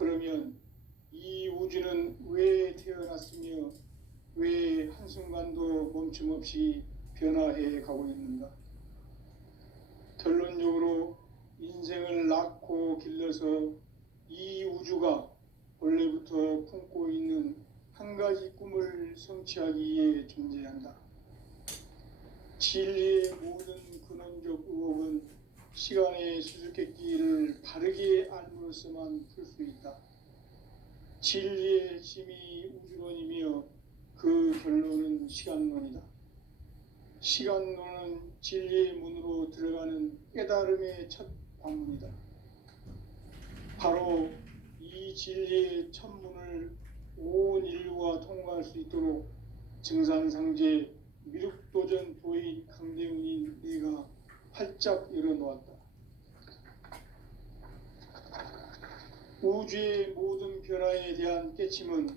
그러면 이 우주는 왜 태어났으며 왜 한순간도 멈춤 없이 변화해 가고 있는가? 결론적으로 인생을 낳고 길러서 이 우주가 원래부터 품고 있는 한 가지 꿈을 성취하기 위해 존재한다. 진리의 모든 근원적 의혹은 시간의 수수께끼를 바르게 알므로써만 풀 수 있다. 진리의 핵심이 우주론이며 그 결론은 시간론이다. 시간론은 진리의 문으로 들어가는 깨달음의 첫 방문이다. 바로 이 진리의 첫 문을 온 인류가 통과할 수 있도록 증산상제 미륵도전 도인 강대훈인 내가 활짝 열어놓았다. 우주의 모든 변화에 대한 깨침은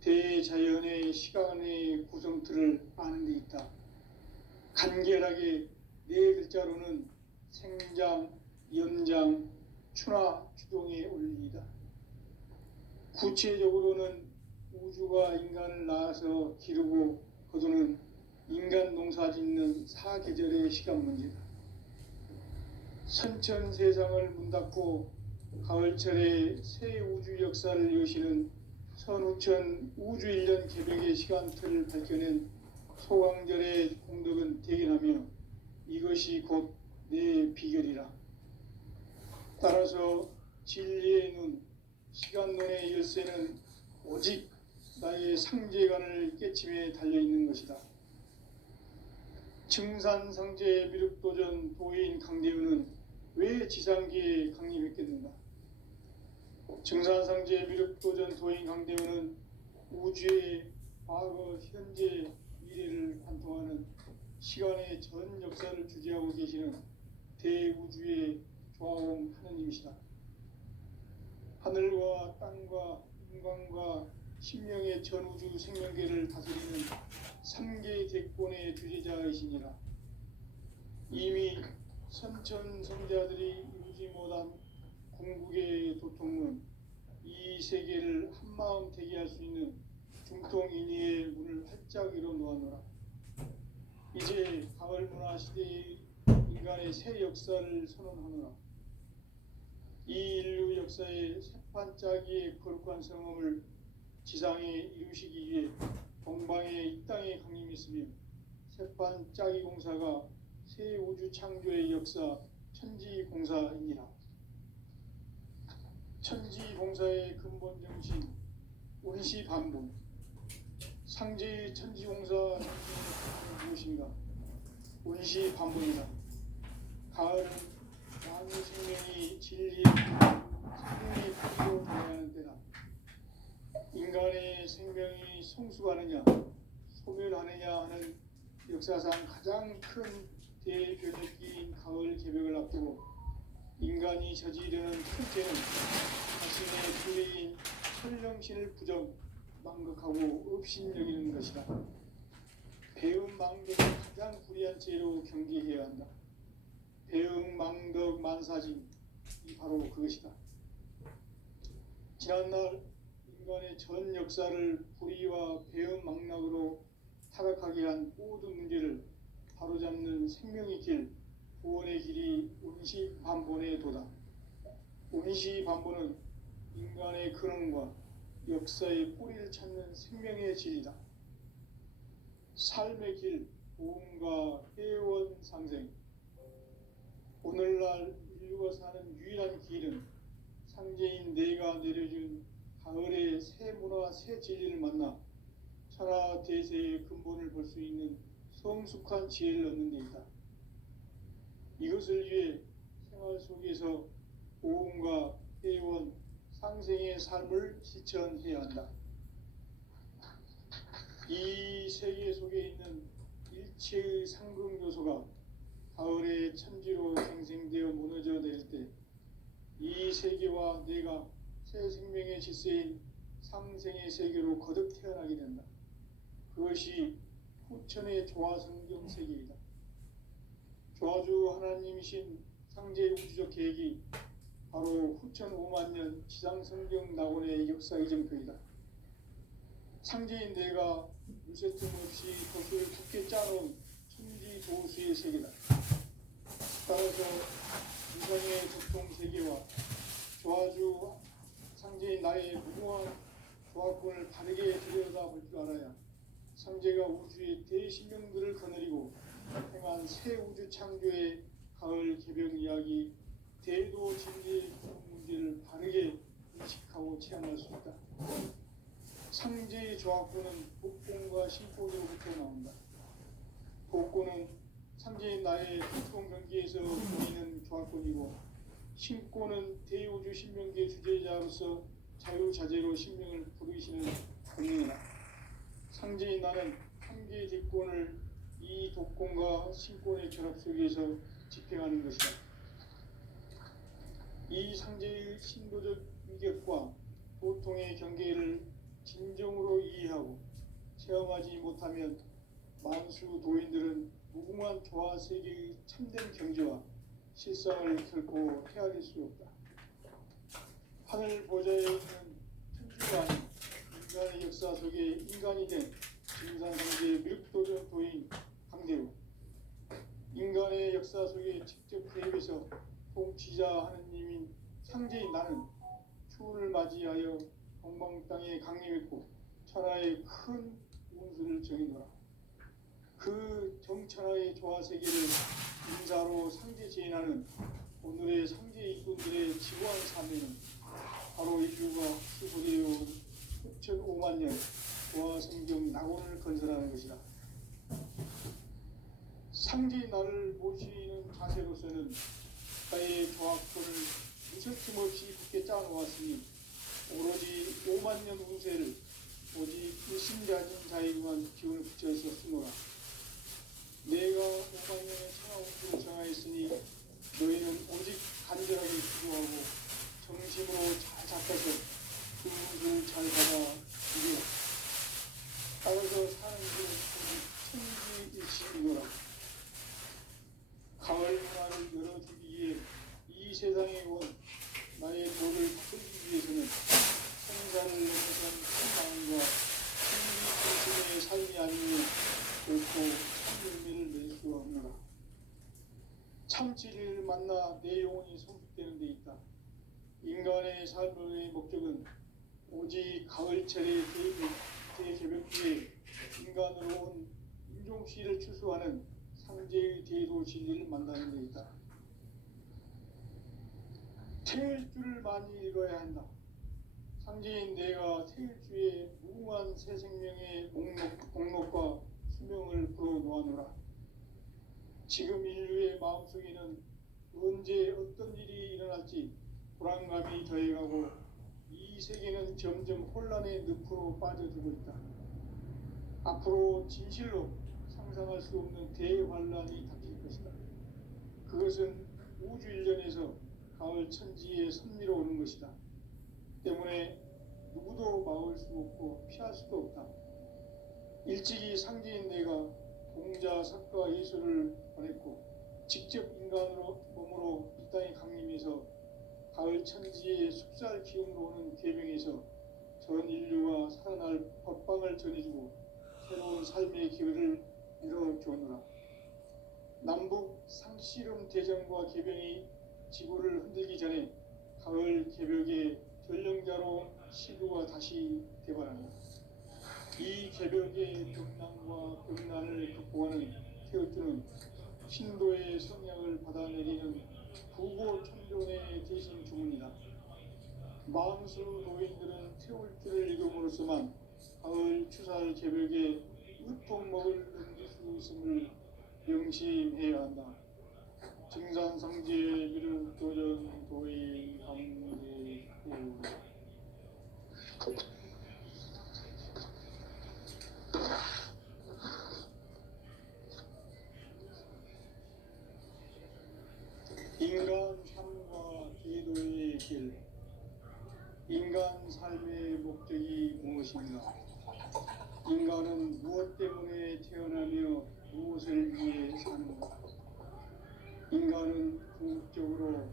대자연의 시간의 구성틀을 아는 데 있다. 간결하게 네 글자로는 생장, 연장, 추나 추동의 원리이다. 구체적으로는 우주가 인간을 낳아서 기르고 거두는 인간 농사 짓는 사계절의 시간 문제다. 선천 세상을 문 닫고 가을철에 새 우주 역사를 여시는 선우천 우주 1년 개벽의 시간틀을 밝혀낸 소강절의 공덕은 대견하며 이것이 곧 내 비결이라. 따라서 진리의 눈, 시간론의 열쇠는 오직 나의 상제관을 깨침에 달려있는 것이다. 증산상제 미륵도전 도인 강대훈은 왜 지상계에 강림했겠는가? 증산상제 미륵도전 도인 강대훈은 우주의 과거, 현재, 미래를 관통하는 시간의 전 역사를 주재하고 계시는 대우주의 조화원 하느님이시다. 하늘과 땅과 인간과 신명의 전우주 생명계를 다스리는 3개 대권의 주재자이시니라. 이미 선천성자들이 이루지 못한 궁극의 도통은 이 세계를 한마음 되게 할 수 있는 중통인의의 문을 활짝 열어놓았노라. 이제 가을문화 시대의 인간의 새 역사를 선언하노라. 이 인류 역사의 새판짜기의 거룩한 성험을 지상에 이루시기 위해 동방의 이 땅에 강림했으며 새판짜기 공사가 새 우주 창조의 역사 천지공사이니라. 천지공사의 근본 정신 원시반본. 상제의 천지공사 정신은 무엇인가? 원시반본이다. 가을은 만유 생명이 진리의 생명의 뿌리로 되어가는 때다. 인간의 생명이 성숙하느냐 소멸하느냐 하는 역사상 가장 큰 대변혁기인 가을 개벽을 앞두고 인간이 저지르는 첫째는 자신의 두뇌인 설령신을 부정, 망극하고 업신여기는 것이다. 배움 망덕을 가장 불의한 죄로 경계해야 한다. 배움 망덕 만사진, 이 바로 그것이다. 지난날 인간의 전 역사를 불의와 배움 망락으로 타락하게 한 모든 문제를 바로잡는 생명의 길, 구원의 길이 원시반본의 도다. 원시반본은 인간의 근원과 역사의 뿌리를 찾는 생명의 진리다. 삶의 길, 보험과 회원 상생. 오늘날 인류가 사는 유일한 길은 상제인 내가 내려준 가을의 새 문화, 새 진리를 만나 천하 대세의 근본을 볼 수 있는 성숙한 지혜를 얻는 데 있다. 이것을 위해 생활 속에서 보험과 회원, 상생의 삶을 실천해야 한다. 이 세계 속에 있는 일체의 상극 요소가 가을의 천지로 생생되어 무너져 내릴 때 이 세계와 내가 새 생명의 질서인 상생의 세계로 거듭 태어나게 된다. 그것이 후천의 조화성경 세계이다. 조화주 하나님이신 상제 우주적 계획이 바로 후천 5만 년 지상성경 낙원의 역사 이정표이다. 상제인 내가 물새틈 없이 돛을 굳게 짜놓은 천지 도수의 세계다. 따라서 우상의 적통 세계와 조화주 상제인 나의 무궁한 조화권을 바르게 들여다볼 줄 알아야 상제가 우주의 대신명들을 거느리고 행한 새 우주 창조의 가을 개벽 이야기, 대도 진리의 문제를 바르게 인식하고 체험할 수 있다. 상제의 조화권은 복권과 신권으로부터 나온다. 복권은 상제인 나의 특공 경기에서 보이는 조화권이고, 신권은 대우주 신명기의 주제자로서 자유자재로 신명을 부르시는 권능이다. 상제인 나는 상제의 대권을 이 독권과 신권의 결합 속에서 집행하는 것이다. 이 상제의 신도적 위격과 보통의 경계를 진정으로 이해하고 체험하지 못하면 만수 도인들은 무궁한 조화 세계의 참된 경지와 실상을 결코 헤아릴 수 없다. 하늘 보좌에 있는 천주가 아닌 인간의 역사 속에 인간이 된 진산상제의 미륵도적 도인 강대우, 인간의 역사 속에 직접 개입해서 통치자 하느님인 상제인 나는 추운을 맞이하여 동방 땅에 강림했고 천하의 큰 운수를 정해놓아. 그 정천하의 조화 세계를 인사로 상제 제인하는 오늘의 상제 일꾼들의 지구한 사명은 바로 인류가 수고되어온 후천 5만 년 조화 성경 낙원을 건설하는 것이다. 상제인 나를 모시는 자세로서는 나의 조합권을 무설낌 없이 굳게 짜놓았으니 오로지 5만 년 운세를 오직 일심가진 자에게만 기운을 붙여서 쓰노라. 내가 5만 년의 천하운수를 정하였으니 너희는 오직 간절하게 기도하고 정심으로 잘 잡아서 그 운수를 잘 받아 이겨라. 따라서 사는 길은 오직 천지일심이노라. 가을 문화를 열어주기 위해 이 세상에 온 나의 도를 바꾸기 위해서는 생사를 넘어선 큰 마음과 신비 정신의 삶이 아니면 결코 참 열매를 맺을 수가 없노라. 참 진리를 만나 내 영혼이 성숙되는 데 있다. 인간의 삶의 목적은 오직 가을철의 대개벽기에 인간으로 온 인종시를 추수하는 상제의 대도 진리를 만나는 데 있다. 태일주를 많이 읽어야 한다. 상제인 내가 태일주의 무궁한 새 생명의 목록과 수명을 불어놓아노라. 지금 인류의 마음속에는 언제 어떤 일이 일어날지 불안감이 더해가고 이 세계는 점점 혼란의 늪으로 빠져들고 있다. 앞으로 진실로 상상할 수 없는 대환란이 닥칠 것이다. 그것은 우주 일전에서 가을 천지에 선미로 오는 것이다. 때문에 누구도 막을 수 없고 피할 수도 없다. 일찍이 상제인 내가 공자, 석가, 예수를 보냈고 직접 인간으로 몸으로 이 땅에 강림해서 가을 천지의 숲살 기운으로 오는 계명에서 전 인류가 살아날 법방을 전해주고 새로운 삶의 기회를 열어주었노라. 남북 상씨름 대전과 개병이 지구를 흔들기 전에 가을 개벽의 전령자로 시도가 다시 개발한다. 이 개벽의 벽난과 벽난을 극복하는 태어주는 신도의 성약을 받아내리는 부고 천존의 대신 주문이다. 만수 노인들은 태울주를 읽음으로써만 가을 추살 개벽에 으통먹을 넘길 수 있음을 명심해야 한다. 증산상제 미륵도전 도의 강대 인간 삶과 기도의 길. 인간 삶의 목적이 무엇인가? 인간은 무엇 때문에 태어나며 무엇을 위해 사는가? 인간은 궁극적으로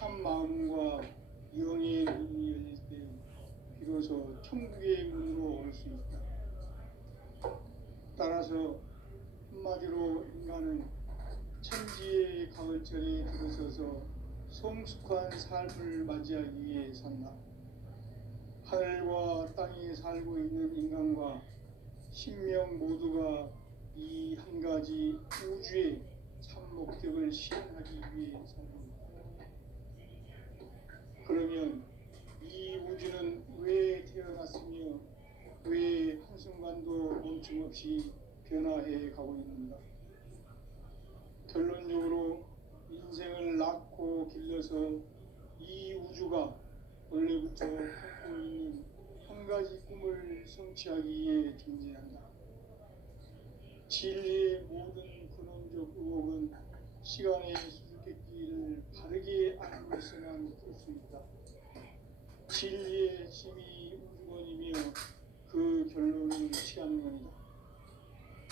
참 마음과 영의 문이 열릴 때 비로소 천국의 문으로 올 수 있다. 따라서 한마디로 인간은 천지의 가을철에 들어서서 성숙한 삶을 맞이하기 위해 산다. 하늘과 땅에 살고 있는 인간과 신명 모두가 이 한 가지 우주의 참 목적을 실현하기 위해 삽니다. 그러면 이 우주는 왜 태어났으며 왜 한순간도 멈춤없이 변화해 가고 있는가? 결론적으로 인생을 낳고 길러서 이 우주가 원래부터 갖고 있는 한 가지 꿈을 성취하기 위해 존재한다. 진리의 모든 근원적 의혹은 시간의 수수께끼를 바르게 알고 있어만 풀 수 있다. 진리의 힘이 우주론이며 그 결론은 시간론이다.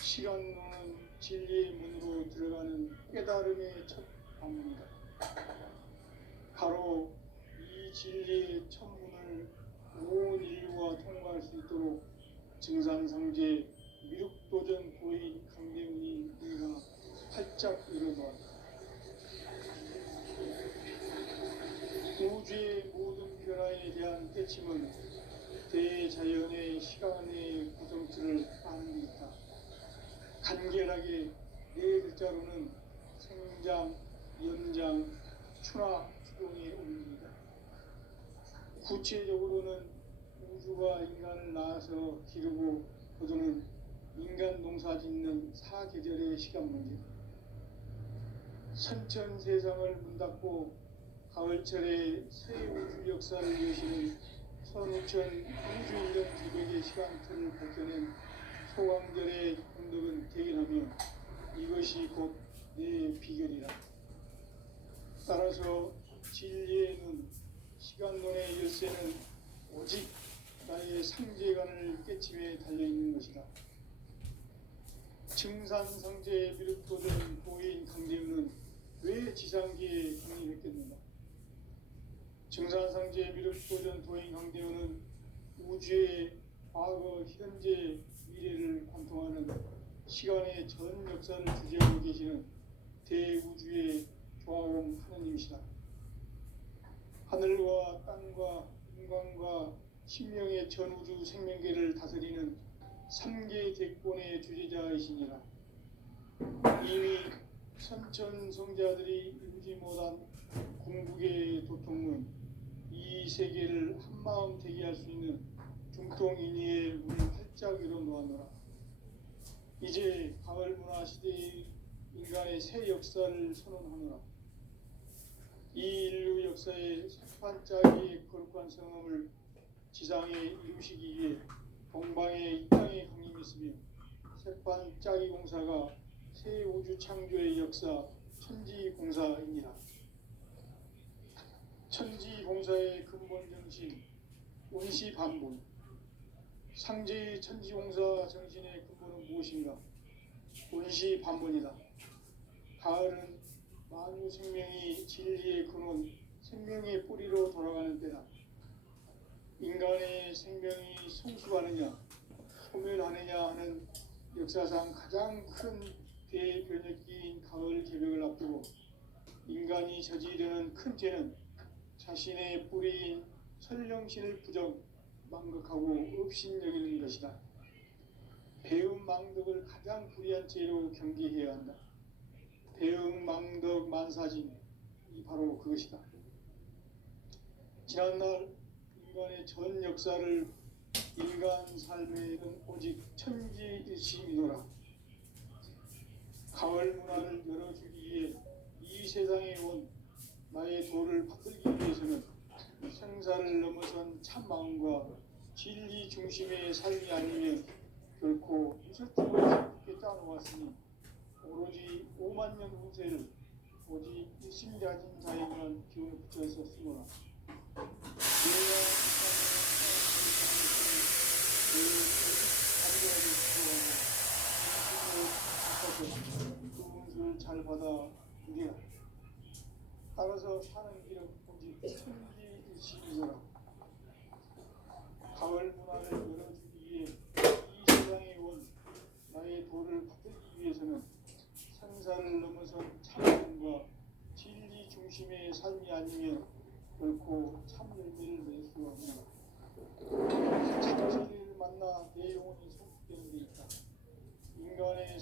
시간론은 진리의 문으로 들어가는 깨달음의 첫 방문이다. 바로 이 진리의 첫 문을 온 인류가 통과할 수 있도록 증산상제 미륵도전 도인 강대문이 내가 활짝 열어놓았다. 우주의 모든 변화에 대한 깨침은 대자연의 시간의 구성틀을 아는 데 있다. 간결하게 네 글자로는 생장, 연장, 추락, 추동의 원리이다. 구체적으로는 우주가 인간을 낳아서 기르고 거두는 인간 농사 짓는 사계절의 시간 문제, 선천세상을 문 닫고 가을철에 새 우주 역사를 여시는 선우천 우주 1년 200의 시간틀을 밝혀낸 소강절의 공덕은 대견하며 이것이 곧 내 비결이라. 따라서 진리의 눈, 시간론의 열쇠는 오직 나의 상제관을 깨침에 달려있는 것이다. 증산상제 미륵도전 도인 강대문은 왜 지상계에 강림했겠는가? 증산상제 미륵도전 도인 강대문은 우주의 과거, 현재, 미래를 관통하는 시간의 전 역사를 주재하고 계시는 대우주의 조화공 하느님이시다. 하늘과 땅과 인간과 신명의 전우주 생명계를 다스리는 3계 대권의 주제자이시니라. 이미 선천성자들이 이루지 못한 궁극의 도통문, 이 세계를 한마음 되게 할 수 있는 중통인의의 문을 활짝 열어놓았노라. 이제 가을 문화 시대의 인간의 새 역사를 선언하노라. 이 인류 역사의 색반짝이의 거룩한 성함을 지상에 이루시기 위해 동방에 이 땅에 강림했으며 색반짝이 공사가 새 우주 창조의 역사 천지공사이니라. 천지공사의 근본 정신 운시반본, 상제의 천지공사 정신의 근본은 무엇인가? 운시반본이다. 가을은 만유 생명이 진리의 근원, 생명의 뿌리로 돌아가는 때다. 인간의 생명이 성숙하느냐, 소멸하느냐 하는 역사상 가장 큰 대변혁기인 가을 개벽을 앞두고 인간이 저지르는 큰 죄는 자신의 뿌리인 설령신을 부정, 망극하고 업신여기는 것이다. 배음 망덕을 가장 불의한 죄로 경계해야 한다. 배음 망덕 만사진, 이 바로 그것이다. 지난날 인간의 전 역사를 인간 삶에는 오직 천지일심이노라. 가을 문화를 열어주기 위해 이 세상에 온 나의 도를 받들기 위해서는 생사를 넘어선 참마음과 진리 중심의 삶이 아니면 결코 있을 수 없게 짜놓았으니 오로지 5만 년 후세를 오직 일심가진 자에게만 기운을 붙여서 쓰노라. 그 운수를 잘 받아 누리라. 따라서 사는 길은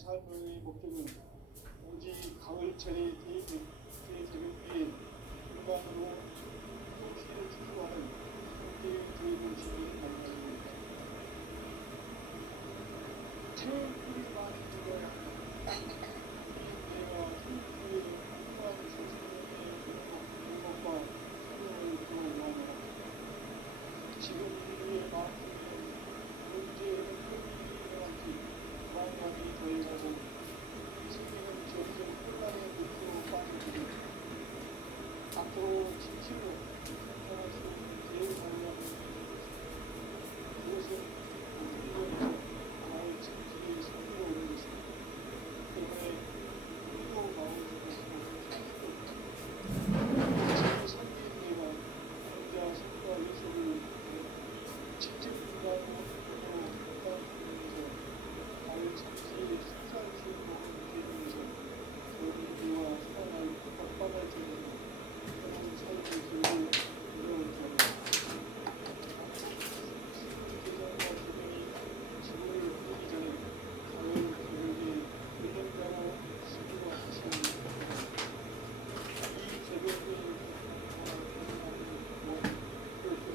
삶의 목적은 오직 가을철의 대대변비에 인간으로 피를 추구하는 현대의 대도시를 만나입니다. 태극이 많은 거야. 내가 한국의 훌륭한 선생님의 행복과 사랑을 구원하노라. 지금 인류의 마음속에 문제는 흠이 일어난지 불안감이 더해가고 세계는 점점 혼란의 늪으로 빠져들고 앞으로 진실로 성장할 수 있는 대우사회가 그것은 인류에서 나의 진실의 선으로 오는 것입니다. 때문에 우리도 마음으로 제 선비인내가 혼자 성과 예술을 직접 인간으로 따라가면서 나의 참지의 순수한 주인공을 되면서 저희와 살아날 빡빡할 때는 그런 삶의 길을 이어온 자입니다. 계절과 조명이 지구를 흐르기 전에 가을 새벽에 일년자로 스스로 하시옵니다. 이 새벽에 그렇군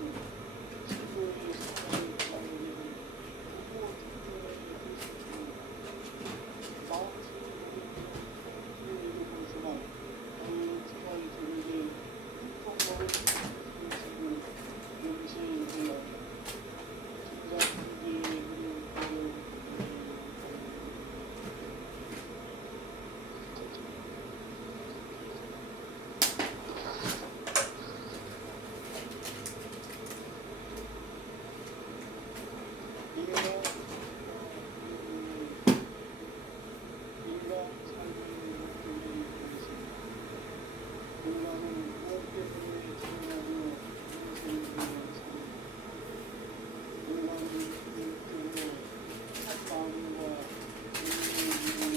친구의 사랑을 나누기는 부모 충분의 뜻이고 마음속에 이루는 소망 가을 주말 새벽에 흠뻑 먹은 음식을 명시해야 한다. 중간 문제의 흐름 인간 삶의 목적이 있습니다. 인간은 무엇 때문에 태어나며 인생을 살았습니다. 인간은 본격적으로 한 마음과 인생을 이루는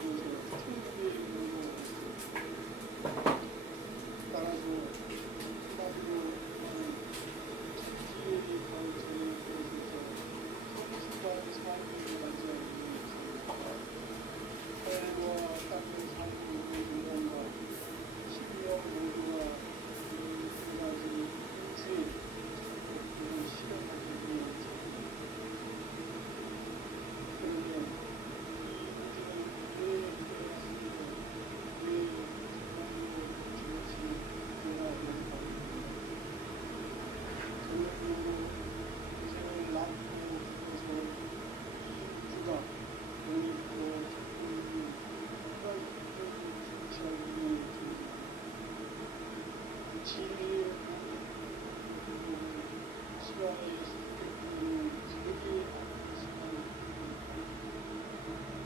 그것을 천국의 이름으로 따라서 한마디로 말하면 지혜의 가르침을 들으셔서 성숙한 삶을 맞이하는 하늘과 땅의 삶의 인간과 신명 모두가 그날이 인수의 그런 실현하기 위해서 그러면 이 우주는 왜 태어났습니까? 왜 인간으로 정신이 태어나는가? 결론적으로 인생을 낳고 해서 이 우주가 오늘도 천국이 뭔가 이끌고 성취하기 위해 진리의 시간의 수백으로 지르게 하지만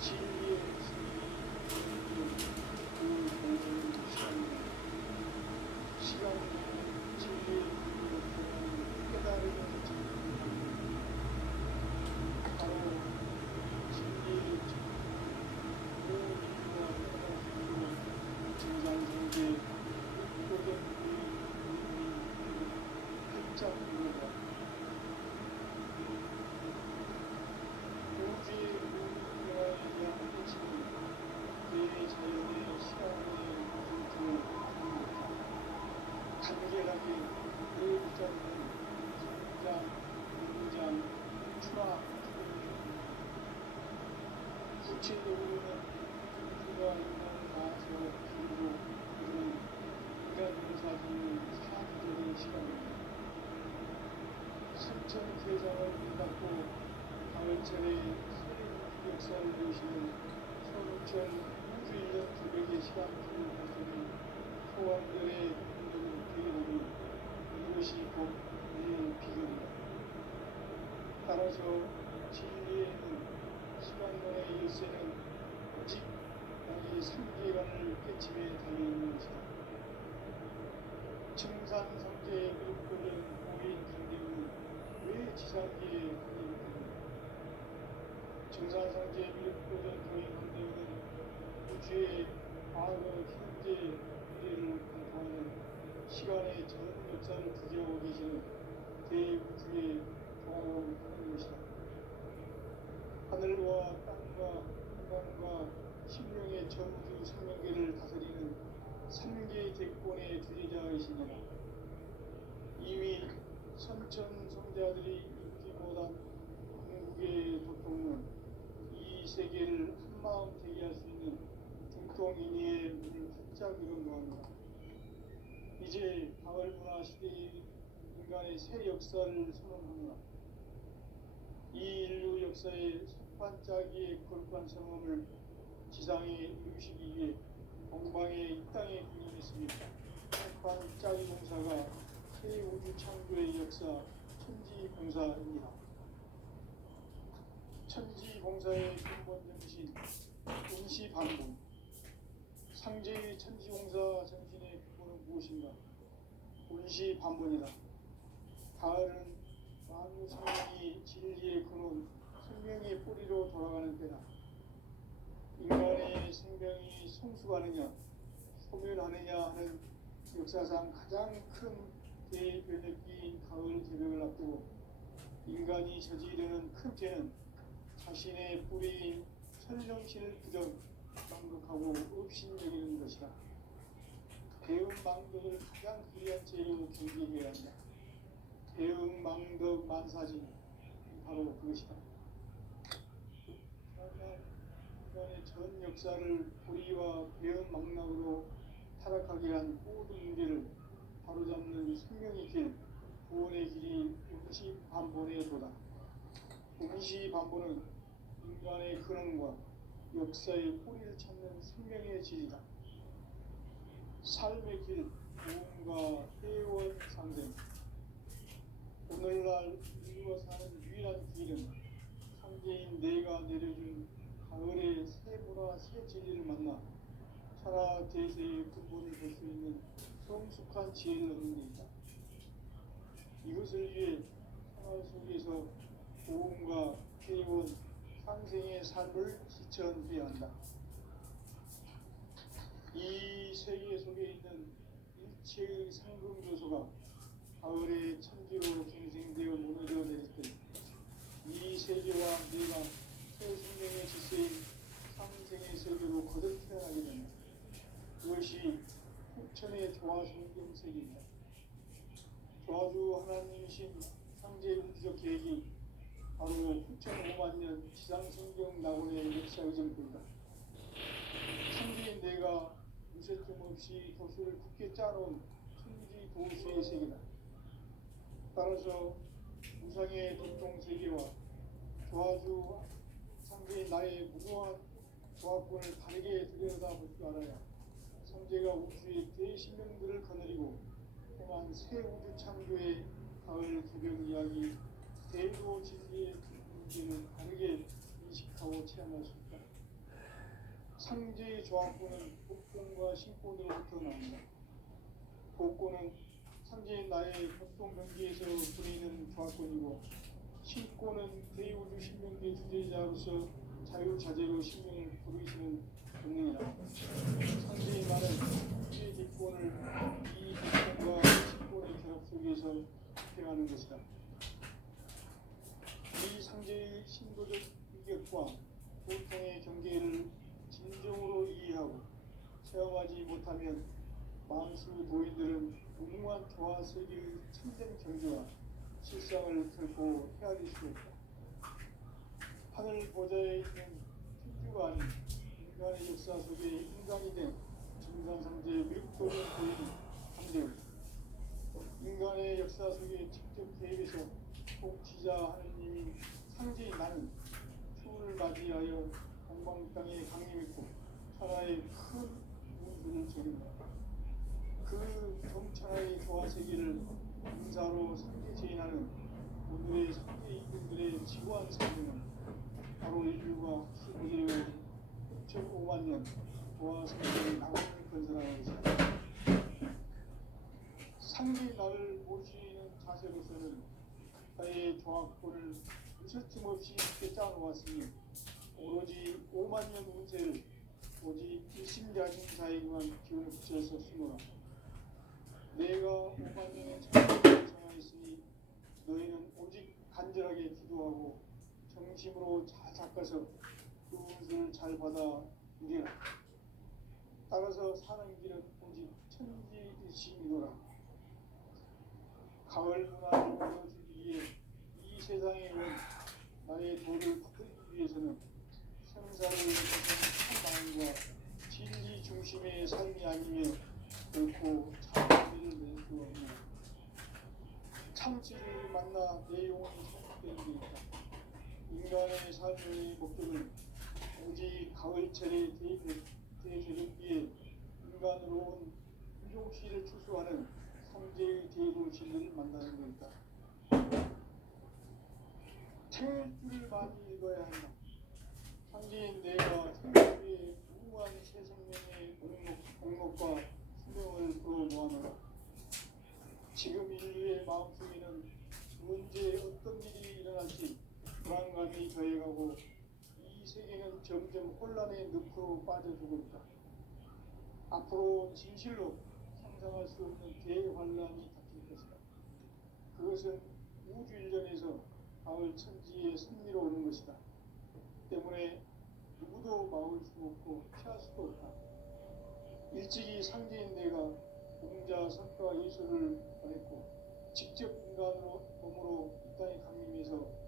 진리의 승리는 그 모든 시간입니다. 시간은 진리의 깨달음의 진리입니다. 바로 진리의 모든 인류와 깨달음으로 정상세계 육도된 우리 활짝 일어나 우주의 모든 변화에 대한 호칭은 대자연의 시간의 모든 간결하게 내붙잡는 성장, 성장, 추락, 구체적으로는 우주가 인간을 낳아서 기르고 그들은 인간으로 사는 사람들의 시간입니다. 수천 세상을 문닫고 가을철에 새로운 역사를 내시는 서울철 우주 1년 900의 시간표를 가지는 소왕들의 운명을 대하니 이것이 곧 우리의 비전이다. 따라서 진리에는 시간론의 열쇠는 오직 우리 삼계관을 깨침에 달려있는 것이다. 청산성제의 그릇거리는 오인 강경은 왜 지상계에 강경합니까? 청산성제의 그릇거리는 오인 강경은 우주의 과거, 현재, 미래를 공포하는 시간의 전 역사를 주재하고 계시는 대우주의 종합을 하는 것이다. 하늘과 땅과 우주 생명계를 다스리는 3개 대권의 주제자이시니라. 이미 선천 성자들이 입기보단 궁극의 도통은 이 세계를 한마음 되게 할 수 있는 중통인의의 문을 활짝 열어놓았노라. 이제 가을 문화 시대의 인간의 새 역사를 선언하노라. 이 인류 역사의 첫 반짝이의 거룩한 성험을 지상에 이루시기 위해 동방의 이 땅에 군림했습니다. 첫 반짝이 공사가 새 우주 창조의 역사 천지공사입니다. 천지공사의 근본 정신 임시반본. 상제의 천지공사 정신의 근본은 무엇인가? 임시반본이다. 가을은 만유 생명이 진리의 근원, 생명의 뿌리로 돌아가는 때다. 인간의 생명이 성숙하느냐, 소멸하느냐 하는 역사상 가장 큰 대변혁기인 가을 개벽을 앞두고 인간이 저지르는 큰 죄는 자신의 뿌리인 천령신을 부정, 망극하고 업신여기는 것이다. 대응망덕을 가장 귀한 죄로 경계해야 한다. 대응망덕 만사진, 바로 그것이다. 인간의 전 역사를 불의와 대응망락으로 타락하게 한 모든 문제를 바로잡는 생명의 길, 구원의 길이 임시반본의 도다. 임시반본은 인간의 근원과 역사의 뿌리를 찾는 생명의 질이다. 삶의 길, 구원과 회원 상생. 오늘날 인류가 사는 유일한 길은 상제인 내가 내려준 가을의 새 문화, 새 진리를 만나 천하 대세의 근본을 볼 수 있는 성숙한 지혜를 얻는 데이다. 이것을 위해 생활 속에서 고음과 회원, 상생의 삶을 실천해야 한다. 이 세계 속에 있는 일체의 상금조소가 가을의 천지로 갱생되어 무너져 내릴 때 이 세계와 내가 새 생명의 질서인 상생의 세계로 거듭 태어나게 된다. 그것이 후천의 조화성경 세계입니다. 조화주 하나님이신 상제 우주적 계획이 바로 후천 5만 년 지상성경 낙원의 역사의 전부이다. 상제인 내가 무쇠점 없이 도수를 굳게 짜놓은 천지 도수의 세계다. 따라서 우상의 도통 세계와 조화주 상제인 나의 무모한 조합권을 다르게 들여다볼 줄 알아야 상제가 우주의 대신명들을 거느리고 행한 새 우주 창조의 가을 개벽 이야기, 대도 진리의 문제를 다르게 인식하고 체험할 수 있다. 상제의 조합권은 복권과 신권으로부터 나온다. 복권은 상제인 나의 보통 경계에서 부리는 조합권이고, 신권은 대우주 신명계 주제자로서 자유자재로 신명을 부르시는 본능이다. 상제인 나는 이 객권을 이 객권과 신권의 결합 속에서 행하는 것이다. 이 상제의 신도적 위격과 보통의 경계를 진정으로 이해하고 체험하지 못하면 만수 도인들은 무궁한 조화 세계의 참된 경지와 실상을 결코 헤아릴 수 없다. 하늘 보좌에 있는 천주가 아닌 인간의 역사 속에 인간이 된 정상상제 율법을 보이는 상제의 인간의 역사 속에 직접 개입해서 통치자 하느님인 상제인 나는 추후를 맞이하여 동방 땅에 강림했고 천하의 큰 문수를 적인다. 그 정천하의 조화 세계를 인사로 상계 제인하는 오늘의 상계 인근들의 지구한 생명은 바로 인류가 시대의 6,5만 년 조화 세계의 낙원을 건설하는 것이다. 상계의 나를 모시는 자세로서는 나의 조합권을 무쇠춤 없이 쉽게 짜놓았으니 오로지 5만 년 운세를 오직 일심자진사에게만 기운을 붙여서 쓰노라. 내가 5만 년의 참선을 정하였으니 너희는 오직 간절하게 기도하고 정심으로 잘 닦아서 그 운세를 잘 받아 누리라. 따라서 사는 길은 오직 천지이시니라. 가을 문화를 보여주기 위해 이 세상에 온 나의 도를 부풀리기 위해서는 생사를 거듭 참 마음과 진리 중심의 삶이 아니면 결코 참지를 낼 수 없는 참지를 만나 내 영혼이 성숙되는 데 있다. 인간의 삶의 목적은 오직 가을철에 대저녁기에 인간으로 온 유종씨를 추수하는 성제의 대도신을 만나는 것이다. 책 줄을 많이 읽어야 한다. 상제인 내가 생명의 무한 새 생명의 공목과 수명을 불어모아노라. 지금 인류의 마음속에는 언제 어떤 일이 일어날지 불안감이 더해가고 이 세계는 점점 혼란의 늪으로 빠져들고 있다. 앞으로 진실로 상상할 수 없는 대환란이 닥칠 것이다. 그것은 우주 일전에서 가을 천지의 승리로 오는 것이다. 때문에 누구도 막을 수 없고 피할 수도 없다. 일찍이 상제인 내가 공자, 석가, 예수를 보냈고 직접 인간으로 몸으로 이 땅에 강림해서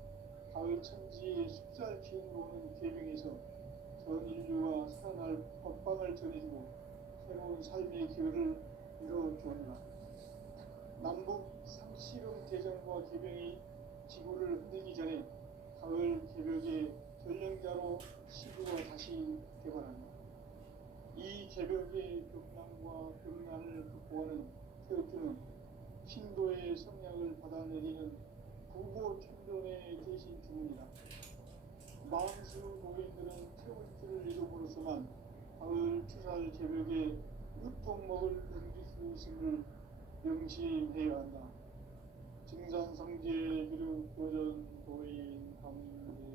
가을 천지의 숲살 기운으로 오는 계명에서 전 인류와 살아날 법방을 전해주고 새로운 삶의 기회를 이뤄주었다. 남북 상씨름 대전과 개병이 지구를 흔들기 전에 가을 개벽의 전령자로 시구가 다시 개발한다. 이 개벽의 격난과 격난을 극복하는 태어주는 신도의 성량을 받아내리는 부고 천존의 대신 주문이다. 마음수 노인들은 태울줄을 이름으로서만 가을 추살 개벽에 으통먹을 넘길 수 있음을 명심해야 한다. 증산성제 기록 도전 도인 강대구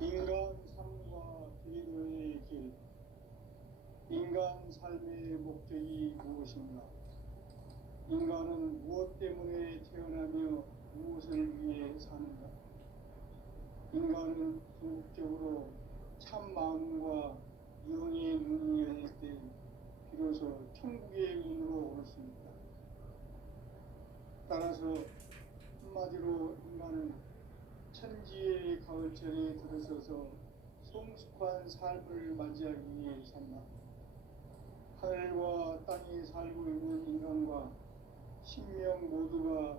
인간 삶과 기도의 길. 인간 삶의 목적이 무엇인가? 인간은 무엇 때문에 태어나며 무엇을 위해 사는가? 인간은 궁극적으로 참 마음과 영의 눈이 열릴 때 비로소 천국의 문으로 오를 수 있다. 따라서 한마디로 인간은 천지의 가을철에 들어서서 성숙한 삶을 맞이하기 위해 산다. 하늘과 땅에 살고 있는 인간과 신명 모두가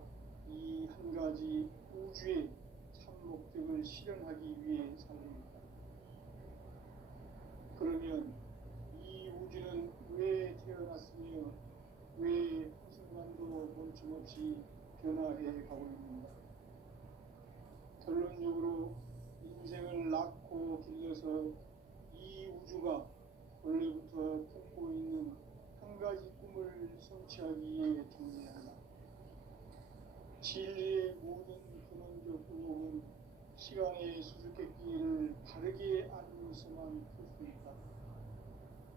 이 한 가지 우주의 참 목적을 실현하기 위해 살립니다. 그러면 이 우주는 왜 태어났으며 왜 한순간도 멈춤없이 변화해 가고 있는가? 결론적으로 인생을 낳고 길러서 이 우주가 원래부터 품고 있는 한 가지 꿈을 성취하기 위해 존재한다. 진리의 모든 근원적 의혹은 시간의 수수께끼를 바르게 알고서만 풀 수 있다.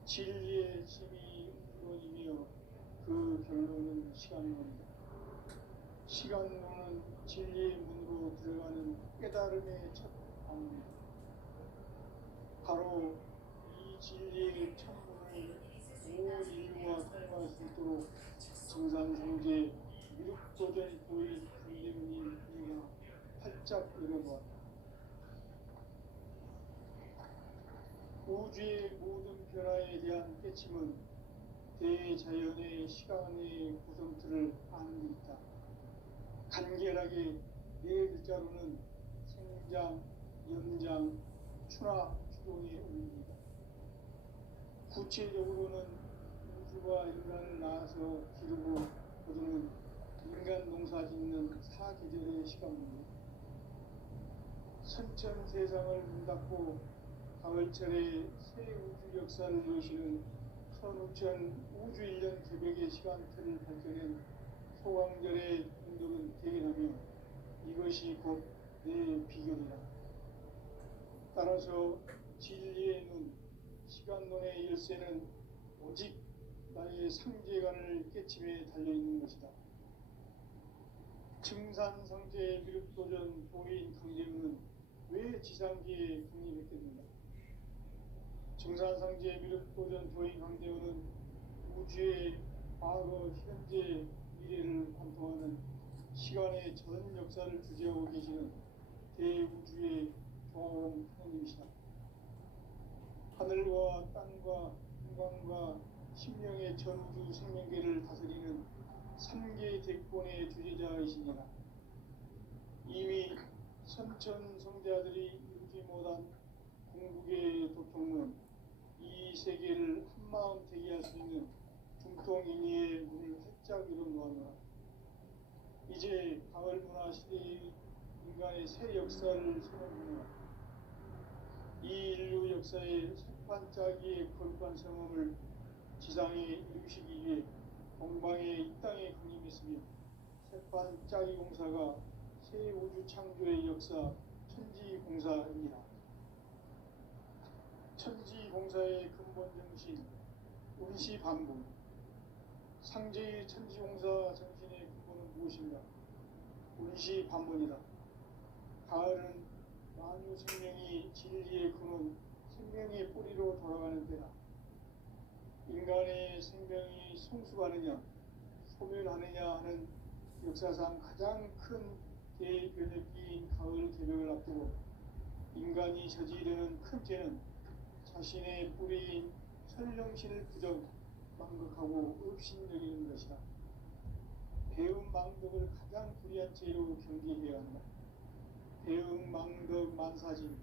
진리의 힘이 우주론이며 그 결론은 시간론이다. 시간론은 진리의 문으로 들어가는 깨달음의 첫 방문이다. 바로 이 진리의 천문을 온 인류가 통과할 수 있도록 증산성제 미륵도전 보인 강대문인 이가 활짝 열어보았다. 우주의 모든 변화에 대한 깨침은 대자연의 시간의 구성틀을 아는 데 있다. 간결하게 네 글자로는 생장, 연장, 추나 추동의 의미입니다. 구체적으로는 우주가 인간을 낳아서 기르고 거두는 인간 농사 짓는 사계절의 시간입니다. 선천 세상을 문 닫고 가을철에 새 우주 역사를 여시는 선우천 우주 1년 개벽의 시간틀을 발견한 소강절의 인도는 대견하며 이것이 곧 내 비결이다. 따라서 진리의 눈, 시간론의 열쇠는 오직 나의 상제관을 깨침에 달려있는 것이다. 증산상제 미륵도전 도인 강제우는 왜 지상기에 강림했겠는가? 증산상제 미륵도전 도인 강제우는 우주의 과거, 현재, 미래를 관통하는 시간의 전 역사를 주재하고 계시는 대우주의 조화원 하나님이시다. 하늘과 땅과 인간과 신명의 전우주 생명계를 다스리는 3개 대권의 주재자이시니라. 이미 선천성대아들이 이루지 못한 궁극의 도통은 이 세계를 한마음 되게 할 수 있는 중통인의의 문을 활짝 열어놓았노라. 이제 가을 문화 시대의 인간의 새 역사를 선언하노라. 이 인류 역사의 색반짜기의 거룩한 성험을 지상에 이루시기 위해 동방의 이 땅에 강림했으며 색반짜기 공사가 새 우주 창조의 역사 천지공사입니다. 천지공사의 근본 정신 운시반본. 상제의 천지공사 정신의 근본은 무엇인가? 운시반본이다. 가을은 만유 생명이 진리의 근원, 생명의 뿌리로 돌아가는 때다. 인간의 생명이 성숙하느냐, 소멸하느냐 하는 역사상 가장 큰 대변혁기인 가을 개벽을 앞두고 인간이 저지르는 큰 죄는 자신의 뿌리인 설령신을 부정, 망극하고 업신여기는 것이다. 배움 망덕을 가장 불의한 죄로 경계해야 한다. 배움 망덕 만사진,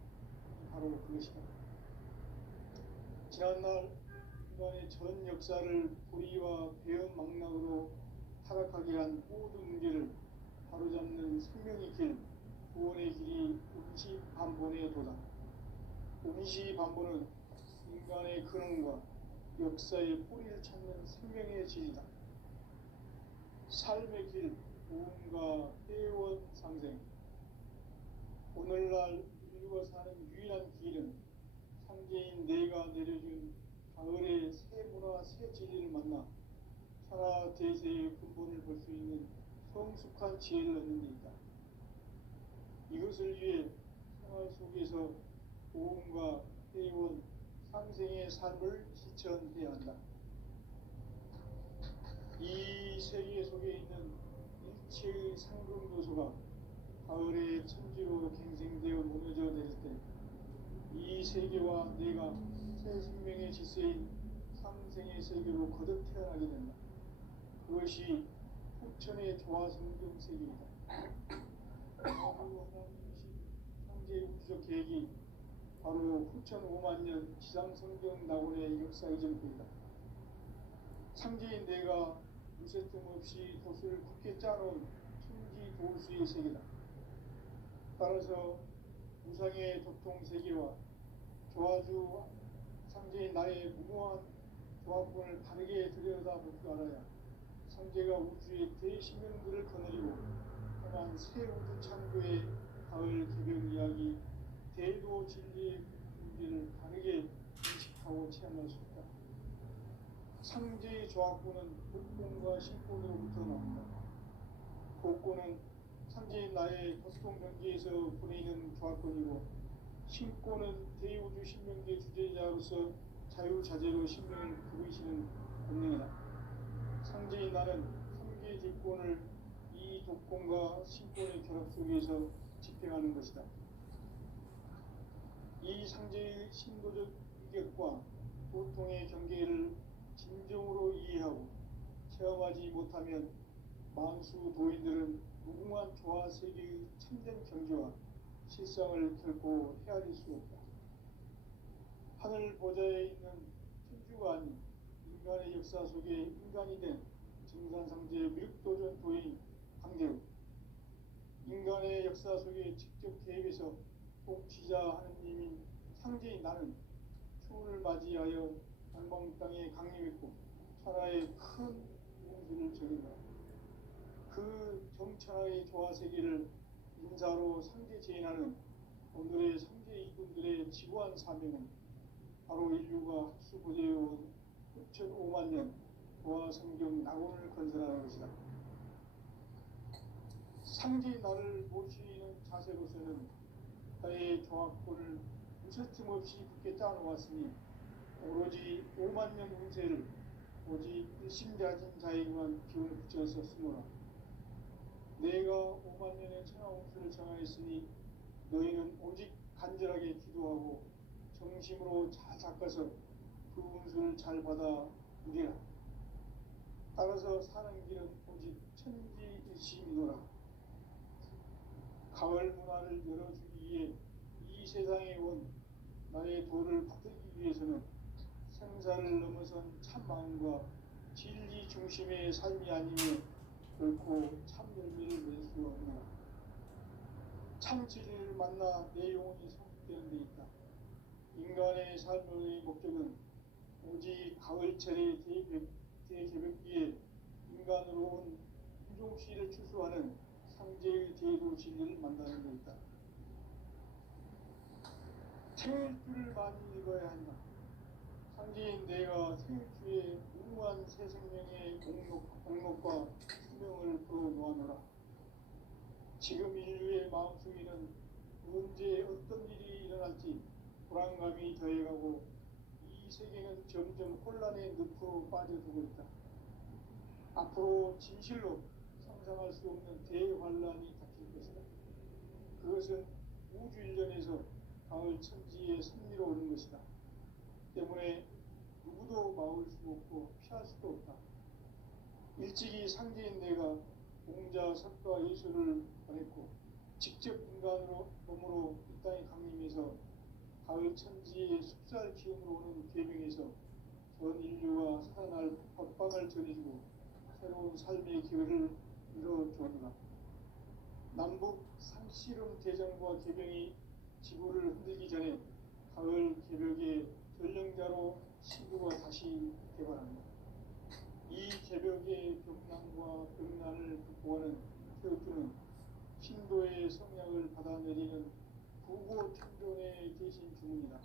바로 그것이다. 지난날 인간의 전 역사를 불의와 배움 망락으로 타락하게 한 모든 문제를 바로잡는 생명의 길, 구원의 길이 운시반본의 도다. 운시반본은 인간의 근원과 역사의 뿌리를 찾는 생명의 질이다. 삶의 길, 구원과 회원 상생. 오늘날 인류가 사는 유일한 길은 상제인 내가 내려준 가을의 새 문화, 새 진리를 만나 천하 대세의 근본을 볼 수 있는 성숙한 지혜를 얻는 데 있다. 이것을 위해 생활 속에서 보험과 회원, 상생의 삶을 실천해야 한다. 이 세계 속에 있는 일체의 상금도소가 가을의 천지로 갱생되어 무너져 내릴 때 이 세계와 내가 새 생명의 질서인 상생의 세계로 거듭 태어나게 된다. 그것이 후천의 조화성경 세계이다. 하나님이신 상제의 우주적 계획이 바로 후천 5만 년 지상성경 낙원의 역사 이전부이다. 상제인 내가 무쇠뜸 없이 돛을 굳게 짜놓은 천지 도수의 세계다. 따라서 무상의 도통 세계와 조화주 상제인 나의 무모한 조합권을 바르게 들여다볼 줄 알아야 상제가 우주의 대신명들을 거느리고 떠난 새 우주 창조의 가을 개벽 이야기, 대도 진리의 문제를 바르게 인식하고 체험할 수 있다. 상제의 조합권은 복권과 신권으로부터 나온다. 복권은 상제인 나의 고통 경계에서 보내는 조합권이고, 신권은 대우주 신명계 주제자로서 자유자재로 신명을 부르시는 본능이다. 상제인 나는 3개 직권을 이 독권과 신권의 결합 속에서 집행하는 것이다. 이 상제의 신도적 위격과 고통의 경계를 진정으로 이해하고 체험하지 못하면 만수 도인들은 무궁한 조화 세계의 참된 경지와 실상을 결코 헤아릴 수 없다. 하늘 보좌에 있는 천주가 아닌 인간의 역사 속에 인간이 된 증산상제 미륵도전 도인 강제우, 인간의 역사 속에 직접 개입해서 통치자 하느님인 상제인 나는 추운을 맞이하여 양방 땅에 강림했고 천하의 큰 용수를 적인다. 그 정천하의 조화세계를 인사로 상제 제인하는 오늘의 상제 이군들의 지구한 사명은 바로 인류가 학수고대해온 6,5만 년 조화성경 낙원을 건설하는 것이다. 상제의 나를 모시는 자세로서는 나의 조합권을 무서짐 없이 굳게 짜놓았으니 오로지 5만 년 운세를 오직 일심자진 자에게만 기운을 붙여서 쓰노라. 내가 5만 년의 천하 운수를 정하였으니 너희는 오직 간절하게 기도하고 정심으로 잘 닦아서 그 운수를 잘 받아 누리라. 따라서 사는 길은 오직 천지일심이노라. 가을 문화를 열어주기 위해 이 세상에 온 나의 도를 받들기 위해서는 생사를 넘어선 참 마음과 진리 중심의 삶이 아니면 결코 참 열매를 낼 수 없노라. 참 진리를 만나 내 영혼이 성숙되는 데 있다. 인간의 삶의 목적은 오직 가을철의 대개벽기에 인간으로 온 인종씨를 추수하는 상제의 대도 진리를 만나는 데 있다. 생일주를 많이 읽어야 한다. 상제인 내가 생일주에 무궁한 새 생명의 공력과 수명을 불어놓아노라. 지금 인류의 마음속에는 언제 어떤 일이 일어날지 불안감이 더해가고 이 세계는 점점 혼란의 늪으로 빠져들고 있다. 앞으로 진실로 상상할 수 없는 대환란이 닥칠 것이다. 그것은 우주 일련에서 가을 천지의 섭리로 오는 것이다. 때문에 누구도 막을 수 없고 피할 수도 없다. 일찍이 상제인 내가 공자, 석가, 예수를 보냈고 직접 인간으로 몸으로 이 땅에 강림해서 가을 천지의 숲살 기운으로 오는 계명에서 전 인류가 살아날 법방을 전해주고 새로운 삶의 기회를 이뤄주었노라. 남북 상씨름 대전과 계명이 지구를 흔들기 전에 가을 개벽의 전령자로 신부가 다시 개발합니다. 이 개벽의 벽난과 벽난을 극복하는 태극주는 신도의 성약을 받아내리는 부고천존의 대신 주문이다.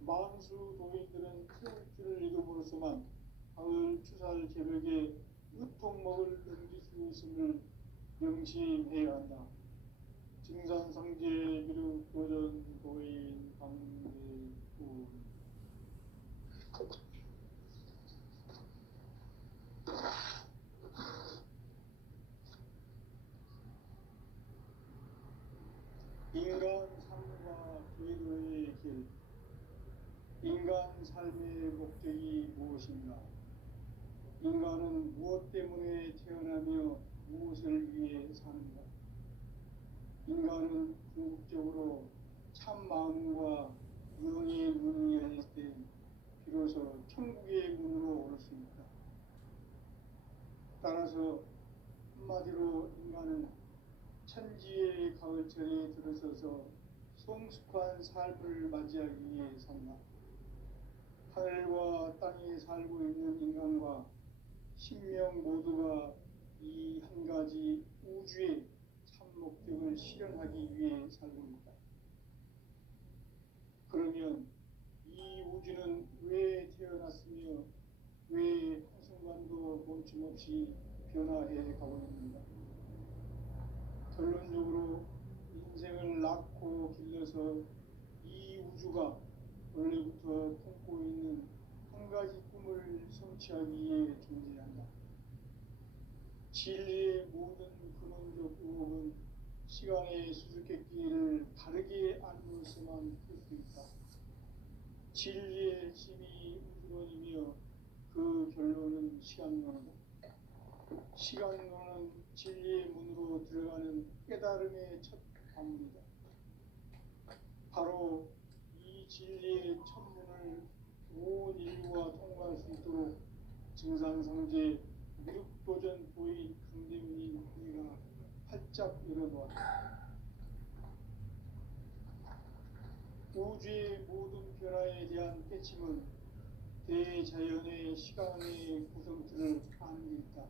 만수 도인들은 태극주를 읽음으로써만 가을 추살 개벽의 으통목을 넘길 수 있음을 명심해야 한다. 증산상제 기록 도전 도인 강대군. 인간 삶과 계도의 길. 인간 삶의 목적이 무엇인가? 인간은 무엇 때문에 태어나며 무엇을 위해 사는가? 인간은 궁극적으로 참 마음과 영의 문이 열릴 때 비로소 천국의 문으로 오를 수 있다. 따라서 한마디로 인간은 천지의 가을철에 들어서서 성숙한 삶을 맞이하기 위해 산다. 하늘과 땅에 살고 있는 인간과 신명 모두가 이 한 가지 우주의 참 목적을 실현하기 위해 살고 있다. 그러면 이 우주는 왜 태어났으며 왜 한순간도 멈춤없이 변화해 가고 있는가? 결론적으로 인생을 낳고 길러서 이 우주가 원래부터 품고 있는 한 가지 꿈을 성취하기 위해 존재한다. 진리의 모든 근원적 의혹은 시간의 수수께끼를 다르게 알므로서만 풀 수 있다. 진리의 핵심이 우주론이며 그 결론은 시간론이다. 시간론은 진리의 문으로 들어가는 깨달음의 첫 관문이다. 바로 이 진리의 첫문을 온 인류가 통과할 수 있도록 증산상제 미륵도전 도인 강대문인 내가 활짝 열어놓았다. 우주의 모든 변화에 대한 깨침은 대자연의 시간의 구성틀을 아는 데 있다.